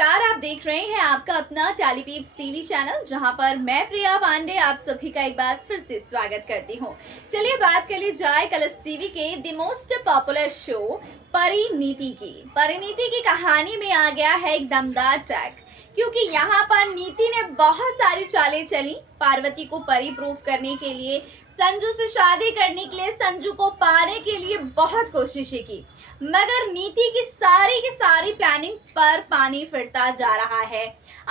नमस्कार, आप देख रहे हैं आपका अपना टेलीपीप्स टीवी चैनल, जहां पर मैं प्रिया पांडे आप सभी का एक बार फिर से स्वागत करती हूं। चलिए बात कर ली जाए कलर्स टीवी के the most popular show Parineeti की। परिणीति की कहानी में आ गया है एक दमदार टैग, क्योंकि यहाँ पर नीति ने बहुत सारी चालें चली पार्वती को परी प्रूफ करने के लिए, संजू से शादी करने के लिए, संजू को पाने के लिए बहुत कोशिशें की, मगर नीति की सारी प्लानिंग पर पानी फिरता जा रहा है।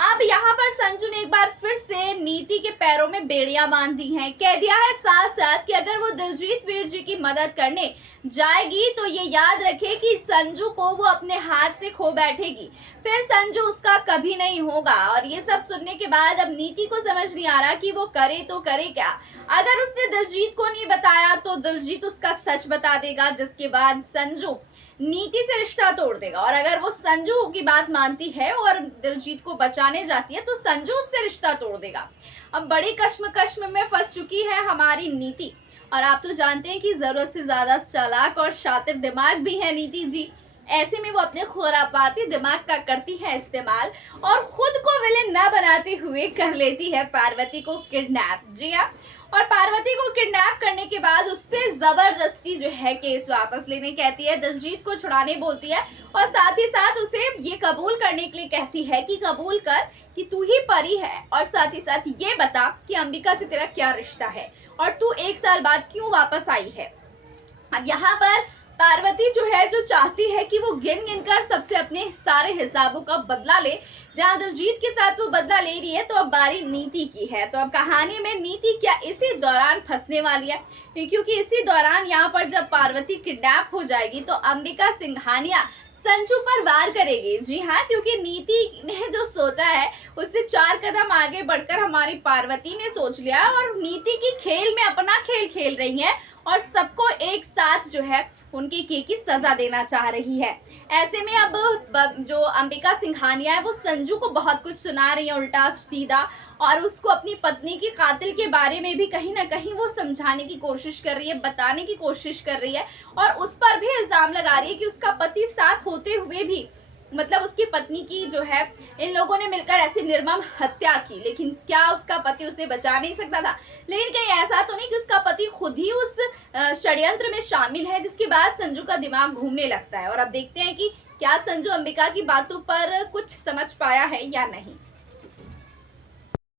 अब यहाँ पर संजू ने एक बार फिर से नीति के पैरों में बेड़ियां बांध दी हैं। कह दिया है साफ साफ कि अगर वो दिलजीत वीर जी की मदद करने जाएगी तो ये याद रखे कि संजू को वो अपने हाथ से खो बैठेगी, फिर संजू उसका कभी नहीं होगा। और ये सब सुनने के बाद अब नीति को समझ नहीं आ रहा कि वो करे तो करे क्या। अगर उसने दिलजीत को नहीं बताया तो दिलजीत उसका सच बता देगा, जिसके बाद संजू नीति से रिश्ता तोड़ देगा। और अगर वो संजू की बात मानती है और दिलजीत को बचाने जाती है तो संजू उससे रिश्ता तोड़ देगा। अब बड़ी कश्मकश में फंस चुकी है हमारी नीति। और आप तो जानते हैं कि जरूरत से ज्यादा चालाक और शातिर दिमाग भी है नीति जी। ऐसे में वो अपने खुरापाती दिमाग का करती है इस्तेमाल और खुद को विलेन न बनाते हुए कर लेती है पार्वती को किडनैप। जी हाँ, और पार्वती को किडनैप करने के बाद उससे जबरदस्ती जो है केस वापस लेने कहती है, दिलजीत को छुड़ाने बोलती है और साथ ही साथ उसे ये कबूल करने के लिए कहती है कि कबूल कर कि तू ही परी है, और साथ ही साथ ये बता कि अंबिका से तेरा क्या रिश्ता है और तू 1 साल बाद क्यों वापस आई है। अब यहाँ पर पार्वती जो है जो चाहती है कि वो गिन गिन कर सबसे अपने सारे हिसाबों का बदला ले। जहां दिलजीत के साथ वो बदला ले रही है तो अब बारी नीति की है। तो अब कहानी में नीति क्या इसी दौरान फंसने वाली है, क्योंकि इसी दौरान यहाँ पर जब पार्वती किडनैप हो जाएगी तो अंबिका सिंघानिया संजू पर वार करेगी। जी हाँ, क्योंकि नीति ने जो सोचा है उससे 4 कदम आगे बढ़कर हमारी पार्वती ने सोच लिया और नीति की खेल में अपना खेल खेल रही है और सबको एक साथ जो है उनकी की सजा देना चाह रही है। ऐसे में अब जो अंबिका सिंघानिया है वो संजू को बहुत कुछ सुना रही है उल्टा सीधा, और उसको अपनी पत्नी की कातिल के बारे में भी कहीं ना कहीं वो समझाने की कोशिश कर रही है, बताने की कोशिश कर रही है, और उस पर भी इल्जाम लगा रही है कि उसका पति साथ होते हुए भी, मतलब उसकी पत्नी की जो है इन लोगों ने मिलकर ऐसी निर्मम हत्या की, लेकिन क्या उसका पति उसे बचा नहीं सकता था। लेकिन कहीं ऐसा तो नहीं कि उसका पति खुद ही उस षड्यंत्र में शामिल है, जिसके बाद संजू का दिमाग घूमने लगता है। और अब देखते हैं कि क्या संजू अंबिका की बातों पर कुछ समझ पाया है या नहीं।